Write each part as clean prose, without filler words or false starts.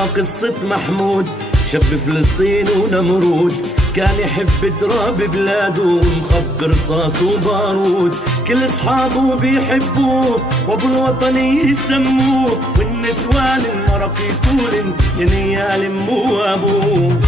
نقرا قصة محمود، شاب فلسطين ونمرود، كان يحب تراب بلاده ومخبي رصاص وبارود. كل اصحابه بيحبوه وابو الوطن يسموه، والنسوان المرق يقولن يا نيال امه وابوه.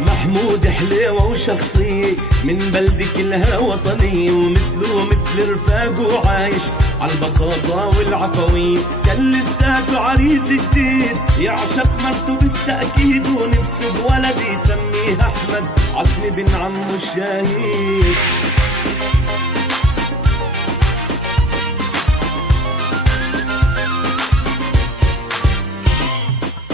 محمود حليوة وشخصية من بلدة كلها وطنية، ومثله مثل رفاقه عايش عالبساطة والعفوية. كان لساته عريس جديد يعشق مرته بالتأكيد، ونفسه بولد يسميه أحمد عصمي بن عمه الشهيد.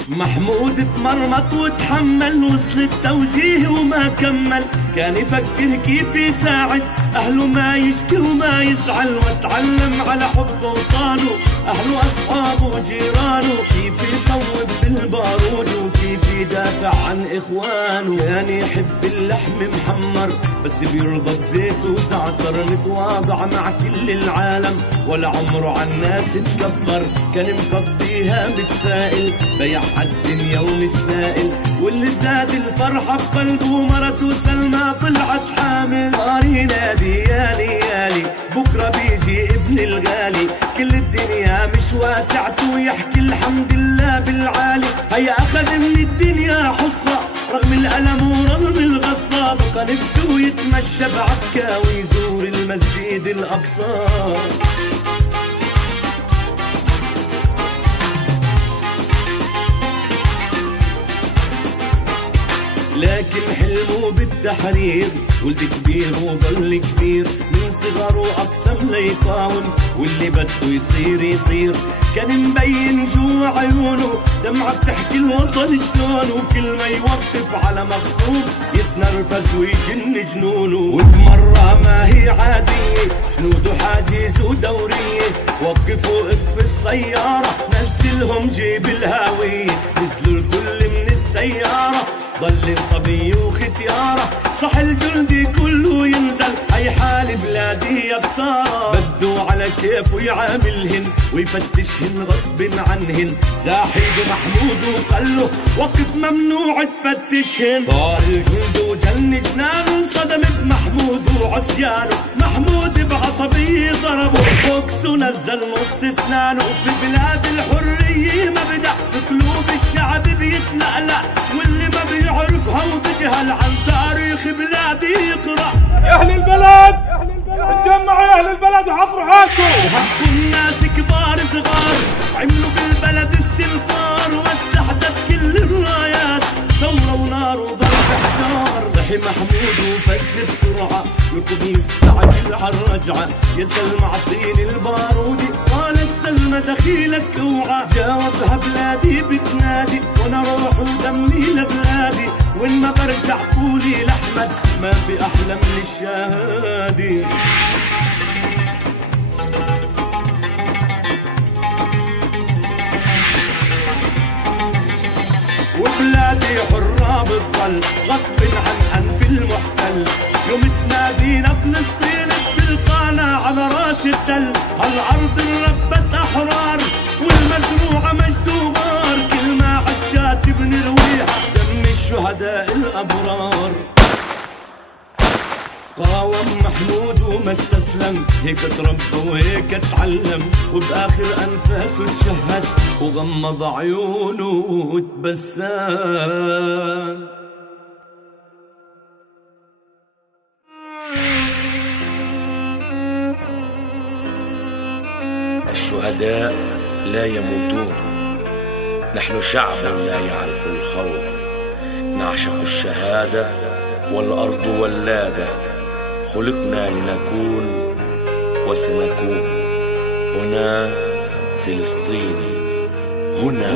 محمود تمرمط وتحمل، وصل التوجيه وما كمل، كان يفكر كيف يساعد أهله ما يشكي وما يزعل، وتعلم على حب وطانه أهله أصحابه وجيرانه، كيف يصوب بالبارود وكيف يدافع عن إخوانه. كان يحب اللحم محمر بس بيرضى بزيت وزعتر، متواضع مع كل العالم ولا عمره عن الناس تكبر، كان مقضيها متفائل بيع الدنيا ومش سائل. واللي زاد الفرحة بقلبه مرته سلمى طلعت حامل، صار ينادي يالي يالي بكرة بيجي ابن الغالي، كل الدنيا مش واسعته ويحكي الحمد لله بالعالي. هيا أخذ من الدنيا حصة رغم الألم ورغم الغصة، بقى نفسه يتمشى بعكا ويزور المسجد الأقصى. لكن حلمه بالتحرير ولد كبير وضل كبير، من صغره أقسم ليقاوم واللي بده يصير يصير. كان مبين جوا عيونه دمعة بتحكي الوطن شلون، وكل ما يوقف على مخصوم يتنرفز ويجن جنونه. وبمرة ما هي عادية جنوده حاجز ودورية، وقفوا اقف السيارة نزلهم جيب الهاوية، نزلوا الكل من السيارة ضل صبي وختيارة، صح الجندي كله ينزل هي حال بلادي يا خسارة. بدو على كيف ويعاملهن ويفتشهن غصب عنهن، زاحيد محمود وقال له وقف ممنوع تفتشهن. صار الجند وجن جنان انصدم بمحمود وعصيانه، محمود بعصبية ضربه بوكس ونزل نص اسنانه. وفي بلاد الحرية مبدأ بقلوب الشعب بيتلألأ، واللي ما بيعرفها وبجهل عن تاريخ بلادي يقرأ. يا أهل البلد اتجمعوا يا أهل البلد وحضروا حالكم. وهبوا الناس كبار صغار عملوا بالبلد استنفار، واتحدت كل الرايات ثورة ونار وضرب حجار. صحي محمود وفز بسرعة يركض مستعجل عالرجعة، يا سلمى عطيني البارودي، قالت سلمى دخيلك اوعى. جاوبها بلادي بتنادي وانا روح ودمي لبلادي، وين ما برجع قولي لأحمد ما في أحلى من الشهادة. وبلادي حرة بتضل غصب عن أنف المحتل، يوم تنادينا فلسطين بتلقانا على راس التل. هالأرض انربت أحرار والمزروعة مجدوبار، كل ما عجات بنرويها دم الشهداء الأبرار. قاوم محمود وما استسلم، هيك تربى وهيك تعلم، وبآخر أنفاسه تشهد وغمض عيونه وتبسم. الشهداء لا يموتون، نحن شعب لا يعرف الخوف، نعشق الشهادة والأرض ولادة، خلقنا لنكون وسنكون. هنا فلسطين، هنا